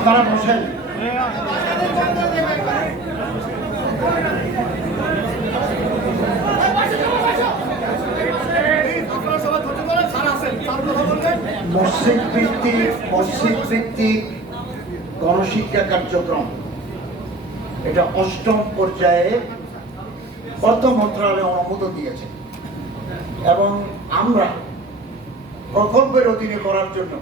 আপনারা বসেন। মসজিদ ভিত্তিক মসজিদ ভিত্তিক গণশিক্ষা কার্যক্রম। এটা অষ্টম পর্যায়ে অর্থ মন্ত্রণালয় অনুমোদন দিয়েছে। এবং আমরা প্রকল্পের অধীনে করার জন্য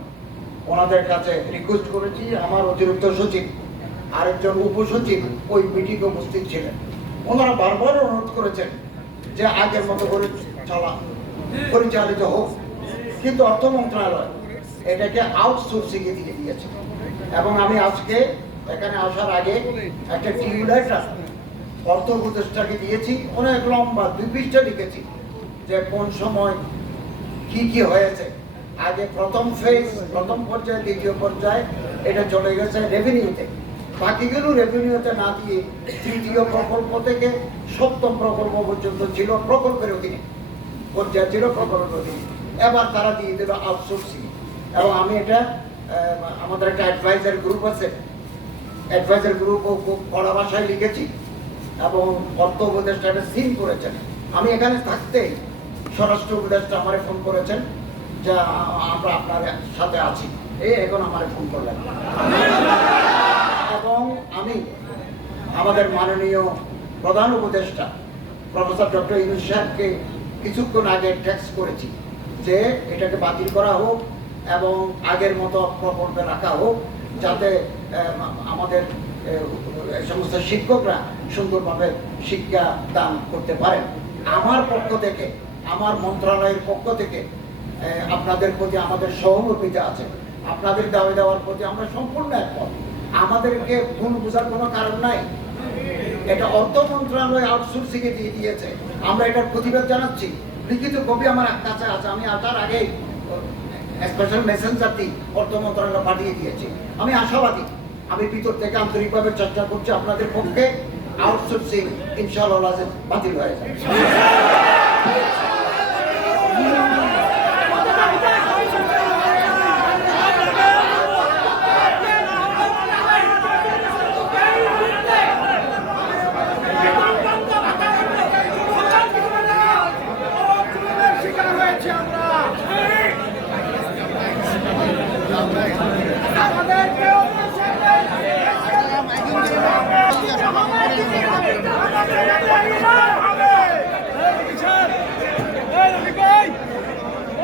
ওনাদের কাছে রিকোয়েস্ট করেছি, আমার অতিরিক্ত সচিব, আরেকজন উপসচিব ওই মিটিংয়ে উপস্থিত ছিলেন। ওনারা বারবার অনুরোধ করেছেন যে আগের মতো করে চলা, পরিচালিত হোক। কিন্তু অর্থ মন্ত্রণালয় এটাকে আউটসোর্সিং এ দিয়ে দিয়েছে। এবং আমি আজকে এখানে আসার আগে একটা টিউ লেটার অর্থ উপদেষ্টাকে দিয়েছি। অনেক লম্বা দুই পৃষ্ঠা লিখেছি যে কোন সময় কি কি হয়েছে। আগে প্রথম ফেজ প্রথম পর্যায়ে, দ্বিতীয় পর্যায়ে এটা চলে গেছে রেভিনিউতে বাকিগুলো রেভিনিউতে না দিয়ে তৃতীয় প্রকল্প থেকে সপ্তম প্রকল্প পর্যন্ত ছিল প্রকল্পের অধীনে। পর্যায়ে ছিল প্রকল্পের অধীনে। এবার তারা দিয়ে দিল আউটসোর্সিং এবং আমি এটা আমাদের একটা অ্যাডভাইজার গ্রুপ আছে। অ্যাডভাইজার গ্রুপও খুব কড়া ভাষায় লিখেছি এবং অর্থ উপদেষ্টা একটা সিন করেছেন। আমি এখানে থাকতেই স্বরাষ্ট্র উপদেষ্টা আমারে ফোন করেছেন। যে আমরা আপনার সাথে আছি। এই এখন আমারে ফোন করলেন। এবং আমি আমাদের মাননীয় প্রধান উপদেষ্টা, প্রফেসর ডক্টর ইউনুস সাহেবকে কিছুক্ষণ আগে টেক্সট করেছি যে এটাকে বাতিল করা হোক এবং আগের মতো প্রকল্পে রাখা হোক যাতে আমাদের সমস্ত শিক্ষকরা সুন্দরভাবে শিক্ষা দান করতে পারেন। আমার পক্ষ থেকে, আমার মন্ত্রণালয়ের পক্ষ থেকে আপনাদের প্রতি আমাদের সহমর্মিতা আছে। আপনাদের দাবি দেওয়ার প্রতি আমরা সম্পূর্ণ একমত। আমাদেরকে ভুল বোঝার কোনো কারণ নাই। এটা অর্থ মন্ত্রণালয় আউটসোর্সিং এ দিয়ে দিয়েছে। আমরা এটার প্রতিবাদ জানাচ্ছি। লিখিত কপি আমার কাছে আছে। আমি আসার আগেই স্পেশাল মেসেঞ্জার দিয়ে অর্থ মন্ত্রণালয় পাঠিয়ে দিয়েছি। আমি আশাবাদী। আমি ভিতর থেকে আন্তরিকভাবে চেষ্টা করছি আপনাদের পক্ষে আউটসোর্সিং ইনশাআল্লাহ বাতিল হয়ে যাবে।